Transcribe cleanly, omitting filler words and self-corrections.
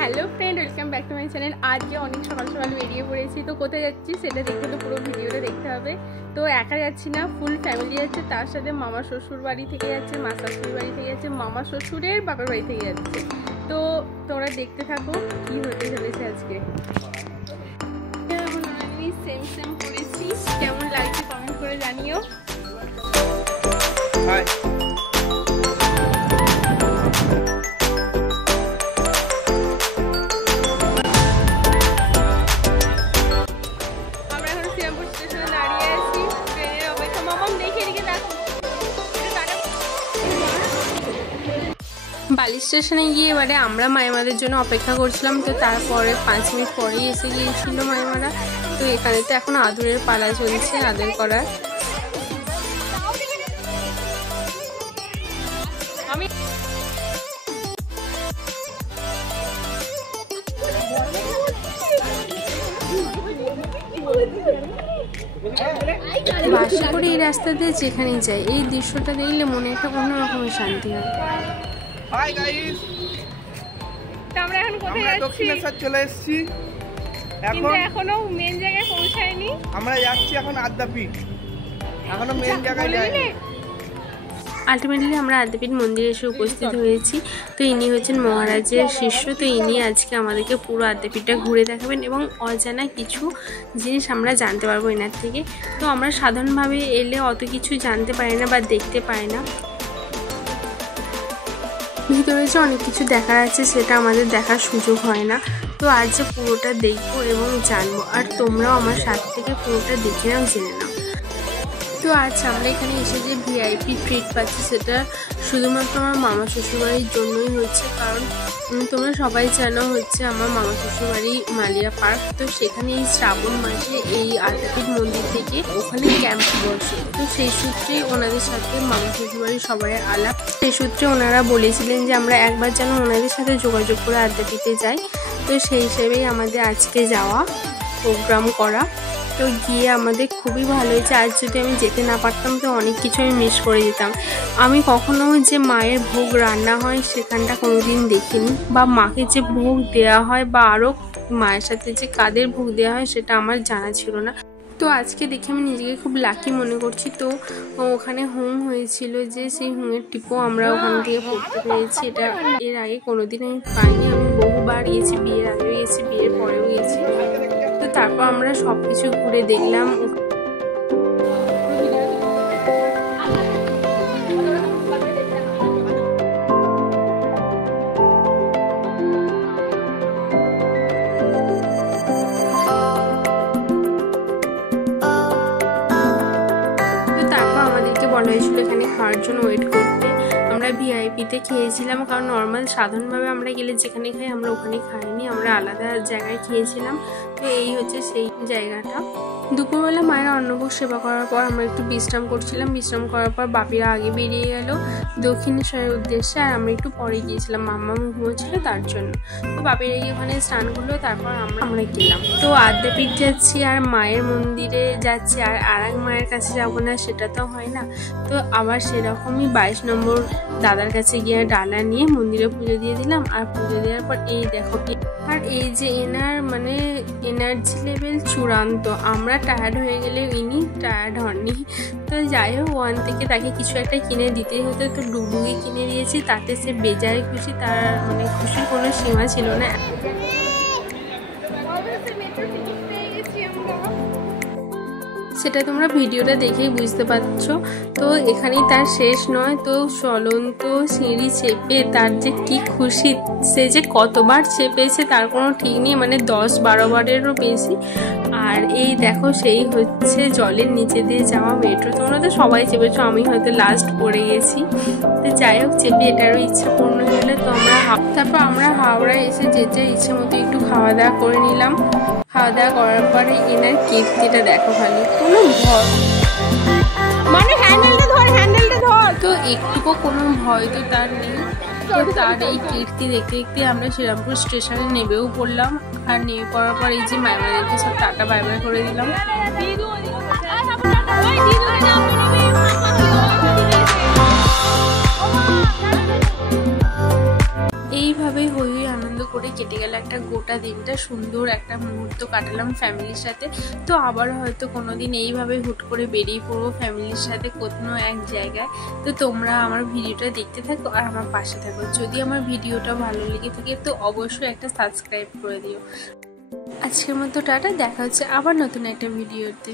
Hello friend welcome back to my channel. आज के अनेक सकाल सकाल बेरिए पड़ेছি तो কোথায় যাচ্ছি সেটা দেখতে হলে পুরো ভিডিওটা দেখতে হবে। তো একা যাচ্ছি না, ফুল ফ্যামিলি যাচ্ছে, তার সাথে মামা শ্বশুর বাড়ি থেকে যাচ্ছে, মা শাশুড়ি বাড়ি থেকে যাচ্ছে, মামা শ্বশুরের বাবার বাড়ি থেকে যাচ্ছে। তো তোমরা দেখতে থাকো কি হতে চলেছে আজকে। এখন আমি সেম সেম করেছি, কেমন লাগছে কমেন্ট করে জানিও। হাই বালি স্টেশনে গিয়ে এবারে আমরা মাইমাদের জন্য অপেক্ষা করছিলাম। তো তারপরে 5 মিনিট পরেই এসে গিয়েছিল মাইমারা। তো এখানে তো এখন আদরের পালা চলছে, আদর করার। বাসে করে এই রাস্তা দিয়ে যেখানেই যায় এই দৃশ্যটা দেখলে মনে একটা অন্যরকমের শান্তি হয়। হাই গাইস, আমরা এখন কোথায় যাচ্ছি? দক্ষিণেশ্বর চলে এসেছি, এখনো মেন জায়গায় পৌঁছায়নি। আমরা যাচ্ছি এখন আদ্যাপীঠ, এখনো মেন জায়গায় যাইনি। আলটিমেটলি আমরা আদ্যাপীঠ মন্দিরে এসে উপস্থিত হয়েছি। তো ইনি হচ্ছেন মহারাজের শিষ্য। তো ইনি আজকে আমাদেরকে পুরো আদ্যাপীঠটা ঘুরে দেখাবেন এবং অজানা কিছু জিনিস আমরা জানতে পারবো এনার থেকে। তো আমরা সাধারণভাবে এলে অত কিছু জানতে পারি না বা দেখতে পাই না। ভিতরে যে অনেক কিছু দেখার আছে সেটা আমাদের দেখার সুযোগ হয় না। তো আজ পুরোটা দেখবো এবং জানবো, আর তোমরাও আমার সাথে থেকে পুরোটা দেখে নাও, জেনে নাও। তো আজ আমরা এখানে এসে যে ভিআইপি ট্রিট পাচ্ছি সেটা শুধুমাত্র আমার মামা শ্বশুরবাড়ির জন্যই হচ্ছে। কারণ তোমরা সবাই জানো হচ্ছে আমার মামা শ্বশুরবাড়ি মালিয়া পার্ক। তো সেখানে এই শ্রাবণ মাসে এই আদ্যাপীঠ মন্দির থেকে ওখানে ক্যাম্প বসে। তো সেই সূত্রে ওনাদের সাথে মামা শ্বশুরবাড়ির সবাই আলাপ। সেই সূত্রে ওনারা বলেছিলেন যে আমরা একবার যেন ওনাদের সাথে যোগাযোগ করে আদ্যাপীঠে যাই। তো সেই হিসেবেই আমাদের আজকে যাওয়া, প্রোগ্রাম করা। তো গিয়ে আমাদের খুবই ভালো হয়েছে। আজ যদি আমি যেতে না পারতাম তো অনেক কিছু আমি মিস করে যেতাম। আমি কখনো যে মায়ের ভোগ রান্না হয় সেখানটা কোনোদিন দেখিনি, বা মাকে যে ভোগ দেওয়া হয় বা আরও মায়ের সাথে যে কাদের ভোগ দেওয়া হয় সেটা আমার জানা ছিল না। তো আজকে দেখে আমি নিজেকে খুব লাকি মনে করছি। তো ওখানে হোম হয়েছিল, যে সেই হোমের টিপও আমরা ওখান থেকে পড়তে পেরেছি। এটা এর আগে কোনোদিন আমি পাইনি। আমি বহুবার গিয়েছি, বিয়ের আগেও গিয়েছি, বিয়ের পরেও গিয়েছি। তো তারপর আমরা সব কিছু ঘুরে দেখলাম। বলা হয়েছিল এখানে খাওয়ার জন্য ওয়েট করতে। আমরা ভিআইপিতে খেয়েছিলাম, কারণ নর্মাল সাধারণভাবে আমরা গেলে যেখানে খাই আমরা ওখানে খাইনি, আমরা আলাদা জায়গায় খেয়েছিলাম। তো এই হচ্ছে সেই জায়গাটা। দুপুরবেলা মায়ের অন্নভোগ সেবা করার পর আমরা একটু বিশ্রাম করছিলাম। বিশ্রাম করার পর বাপিরা আগে বেরিয়ে গেল দক্ষিণেশ্বরের উদ্দেশ্যে, আর আমরা একটু পরে গিয়েছিলাম, মাম্মা ঘুমোচ্ছিল তার জন্য। তো বাপিরা গিয়ে ওখানে স্নান করলো, তারপর আমরা গেলাম। তো আদ্যাপীঠ যাচ্ছি আর মায়ের মন্দিরে যাচ্ছি, আর এক মায়ের কাছে যাবো না সেটা তো হয় না। তো আবার সেরকমই 22 নম্বর দাদার কাছে গিয়ে ডালা নিয়ে মন্দিরে পুজো দিয়ে দিলাম। আর পুজো দেওয়ার পর এই দেখো, আর এই যে এনার মানে এনার্জি লেভেল চূড়ান্ত। আমরা টায়ার্ড হয়ে গেলে ইনি টায়ার্ড হননি। তো যাই হোক, ওয়ান থেকে তাকে কিছু একটা কিনে দিতেই হতো। তো ডুগডুগি কিনে দিয়েছি, তাতে সে বেজায় খুশি, তার মানে খুশির কোনো সীমা ছিল না। সেটা তোমরা ভিডিওটা দেখেই বুঝতে পারছো। তো এখানেই তার শেষ নয়। তো চলন্ত সিঁড়ি চেপে তার যে কি খুশি, সে যে কতবার চেপেছে তার কোনো ঠিক নেই, মানে 10-12 বারেরও বেশি। আর এই দেখো, সেই হচ্ছে জলের নিচে দিয়ে যাওয়া মেট্রো। তোমরা তো সবাই চেপেছো, আমি হয়তো লাস্ট পড়ে গেছি। তো যাই হোক, চেপে এটারও ইচ্ছা পূর্ণ হলে তো তারপর আমরা হাওড়ায় এসে যে ইচ্ছে মতো একটু খাওয়া দাওয়া করে নিলাম। খাওয়া দাওয়া করার পরে এনার কীর্তিটা দেখো, খালি কোনো ভয় মানে হ্যান্ডেলটা ধর, তো একটুকু কোনো ভয় তো তার নেই। তো তার এই কীর্তি দেখতে দেখতে আমরা শ্রীরামপুর স্টেশনে নেমেও পড়লাম। আর নেমে পড়ার পর এই যে মাইমাদেরকে সব টাটা বাই বাই করে দিলাম। এইভাবে হই হই আনন্দ করে কেটে গেল একটা গোটা দিনটা, সুন্দর একটা মুহূর্ত কাটালাম ফ্যামিলির সাথে। তো আবার হয়তো কোনোদিন এইভাবে হুট করে বেরিয়ে পড়বো ফ্যামিলির সাথে কোনো এক জায়গায়। তো তোমরা আমার ভিডিওটা দেখতে থাকো আর আমার পাশে থাকো। যদি আমার ভিডিওটা ভালো লেগে থাকে তো অবশ্যই একটা সাবস্ক্রাইব করে দিও। আজকের মতো টাটা, দেখা হচ্ছে আবার নতুন একটা ভিডিওতে।